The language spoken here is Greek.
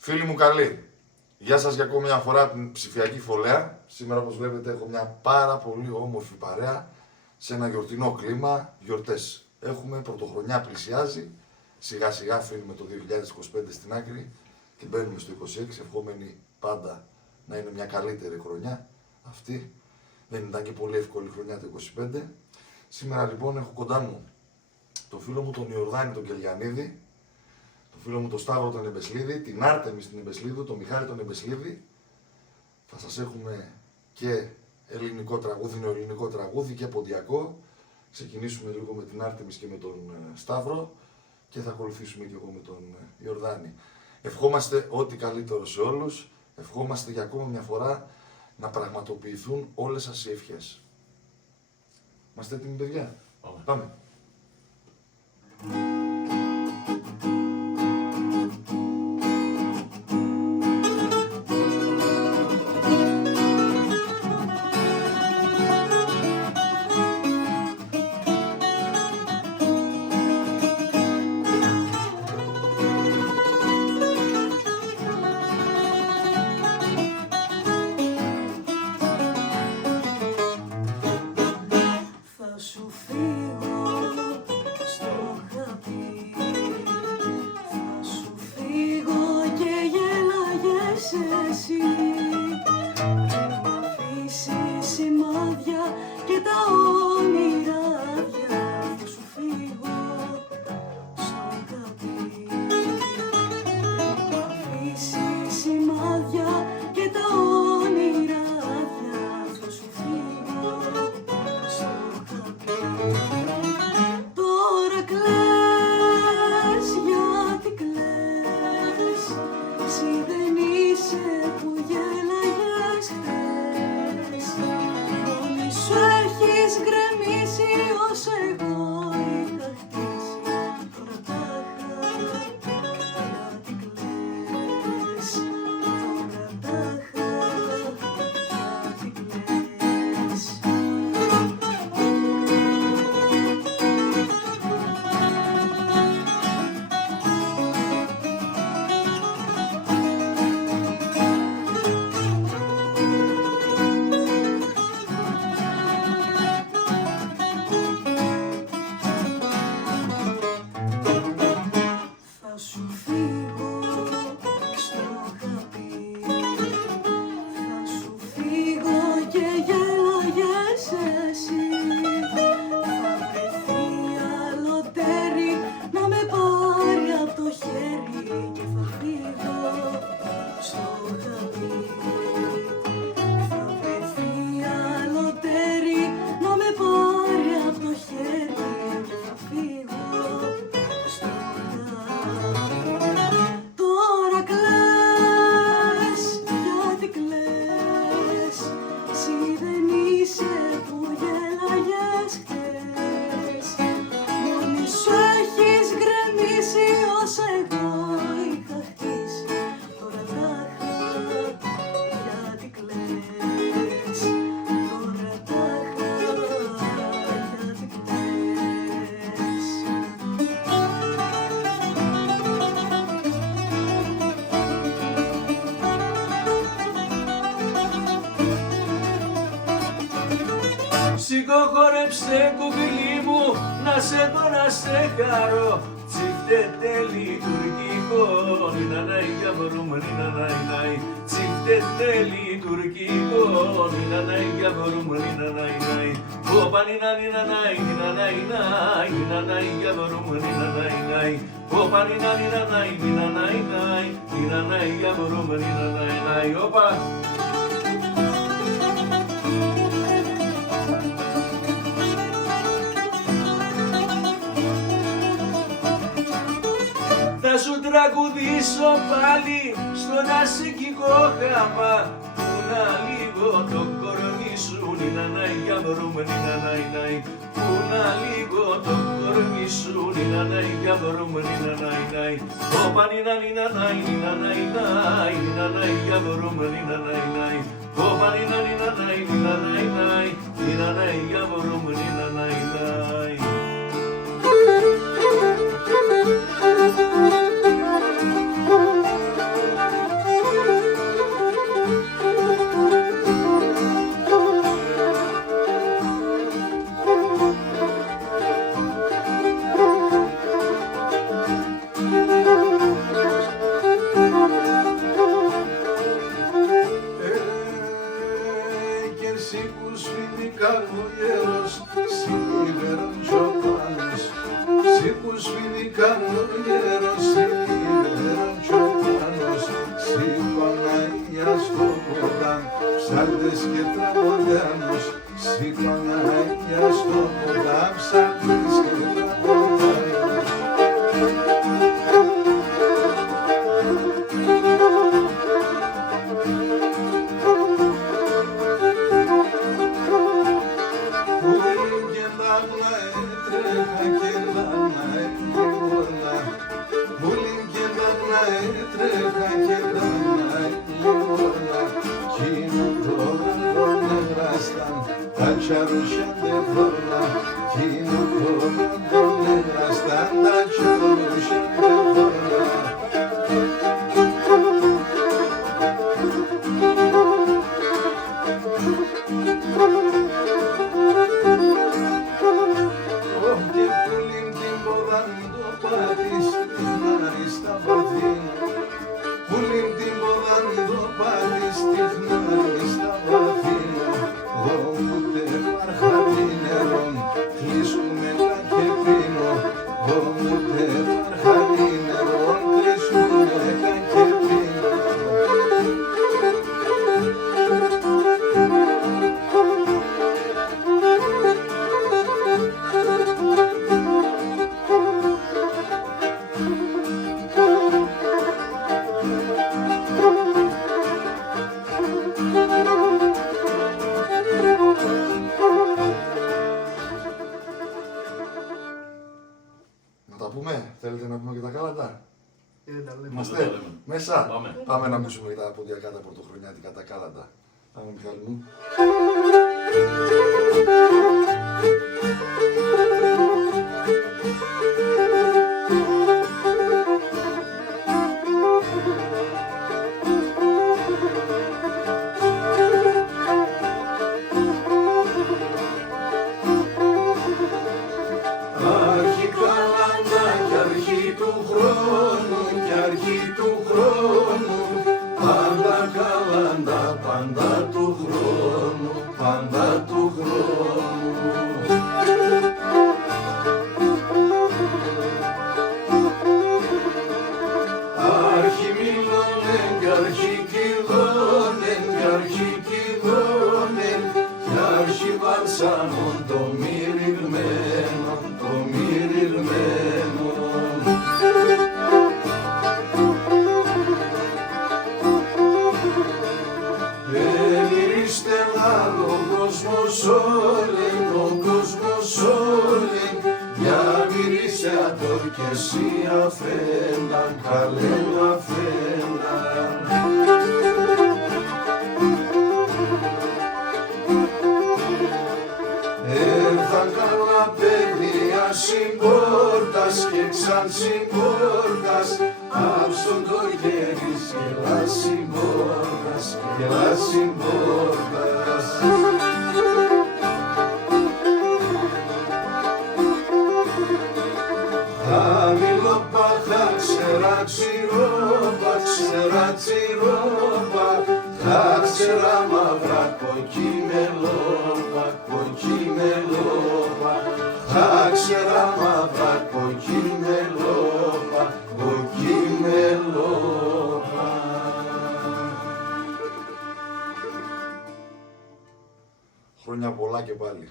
Φίλοι μου καλοί, γεια σας για ακόμη μια φορά την ψηφιακή φωλέα. Σήμερα όπως βλέπετε έχω μια πάρα πολύ όμορφη παρέα σε ένα γιορτινό κλίμα, γιορτές. Έχουμε, πρωτοχρονιά πλησιάζει, σιγά σιγά αφήνουμε το 2025 στην άκρη και μπαίνουμε στο 2026, ευχόμενοι πάντα να είναι μια καλύτερη χρονιά αυτή. Δεν ήταν και πολύ εύκολη χρονιά το 2025. Σήμερα λοιπόν έχω κοντά μου το φίλο μου τον Ιορδάνη τον Κελιανίδη, το φίλο μου τον Σταύρο τον Εμπεσλίδη, την Άρτεμις την Εμπεσλίδου, τον Μιχάλη τον Εμπεσλίδη. Θα σας έχουμε και ελληνικό τραγούδι, νεοελληνικό τραγούδι και ποντιακό. Ξεκινήσουμε λίγο με την Άρτεμις και με τον Σταύρο και θα ακολουθήσουμε και εγώ με τον Ιορδάνη. Ευχόμαστε ό,τι καλύτερο σε όλους. Ευχόμαστε για ακόμα μια φορά να πραγματοποιηθούν όλες σας οι ευχές. Είμαστε έτοιμοι, παιδιά? Πάμε. Σηκώ χορέψε κουμπίλι μου, να σε δω να σε χαρώ. Τσιφτέτε λειτουργικό, νίνα νάι για βρούμε, νίνα νάι νάι. Τσιφτέτε λειτουργικό, νίνα νάι για βρούμε, νίνα νάι νάι. Όπα νίνα νίνα νάι, νίνα νάι νάι, νίνα νάι για βρούμε, νίνα νάι νάι. Όπα νίνα νίνα νάι, νίνα νάι νάι, νίνα νάι για βρούμε, νίνα νάι νάι. Όπα. Θα σου τραγουδήσω πάλι στον ασικικό χάπα. Πούνα λίγο το κορμί σου, νίνα νάι για βρούμε, νίνα νάι νάι. Πούνα λίγο το κορμί σου, νίνα νάι για βρούμε, νίνα νάι νάι. Όπα νίνα νίνα νάι, νίνα νάι νάι, νίνα νάι για βρούμε, νίνα νάι νάι. Όπα νίνα νίνα νάι, νίνα νάι νάι, νίνα νάι για βρούμε, νίνα νάι νάι. Σιχωνάκια στο ποτά ψάχνεις και τραγουδάει. Πουλί και λάμνα έτρεχα και λάμνα έμειωνα. Πουλί και λάμνα έτρεχα και λάμνα έμειωνα. Κι είναι τώρα τον έγρασταν τα τσαρούσια δεν φορά. Κι είναι τώρα τον έγρασταν τα τσαρούσια δεν φορά. Και πουλήν την ποράν το πάτης τυχνάρι στα βαθύ. Πουλήν την ποράν το πάτης τυχνάρι στα βαθύ. Εγώ ούτε παρχαρή νερόν κλείσουμε τα και πίνω. Εγώ ούτε παρχαρή νερόν κλείσουμε τα και πίνω. Να τα πούμε, θέλετε να πούμε και τα κάλαντα. Τα λέμε. Είμαστε τα λέμε. μέσα. Πάμε. Να ακούσουμε τα ποντιακά τα πρωτοχρονιάτικα τα κάλαντα. Πάμε Μιχάλη μου. Αρχή καλάντα κι αρχή του χρόνου, κι αρχή του χρόνου. Πάντα καλάντα, πάντα του χρόνου, πάντα του χρόνου. Αρχή μιλώνε κι αρχή κυλώνε, κι αρχή κυλώνε. Κι αρχή βαλσάμον το μυριγμένο, το μυριγμένο. Εμυρίστε άλλο κόσμος όλεν, ο κόσμος όλεν. Για μυρίσε το κι εσύ αφέντα, καλέ αφέντα. Έρθαν καλά παιδιά συμπόρτας και ξαν συμπόρτας. Άψον το χέρι σκελά συμπόρτας, σκελά συμπόρτας. Χαμηλοπάχα ξερά τσιρόπα, ξερά τσιρόπα. Τα ξερά μαύρα κοκκιμελόπα, κοκκιμελόπα. Τα ξερά μαύρα κοκκιμελόπα, κοκκιμελόπα. Χρόνια πολλά και πάλι.